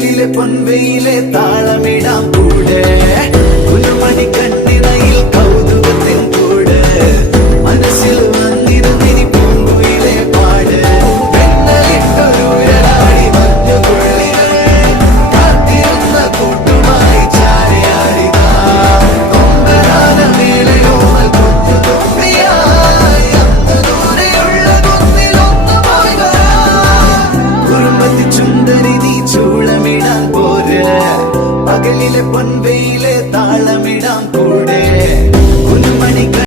പകലിലെ പൊൻവെയിലെ താളമിടാം കൂടെ ഒരു മണിക്കണ്ണിറയിൽ കൗതുകത്തിൻ കൂടെ മനസ്സിൽ വന്നിരുന്നിനി പൂങ്കുയിലെ പാട് വെണ്ണലിട്ടൊരുരാടി മഞ്ഞുതുള്ളികൾ കാത്തിരുന്ന കൂട്ടുമായി ചാരിയാടിക കൊമ്പനാന മേളയോമൽ കുഞ്ഞു തുമ്പിയായി അന്ന് ദൂരെയുള്ള കുന്നിലൊന്നുമായി വരാം കുറുമ്പത്തി ചുണ്ടരി നീ ചൂളമിടാൻ പോര് പകലിലെ പൊൻവെയിലെ താളമിടാം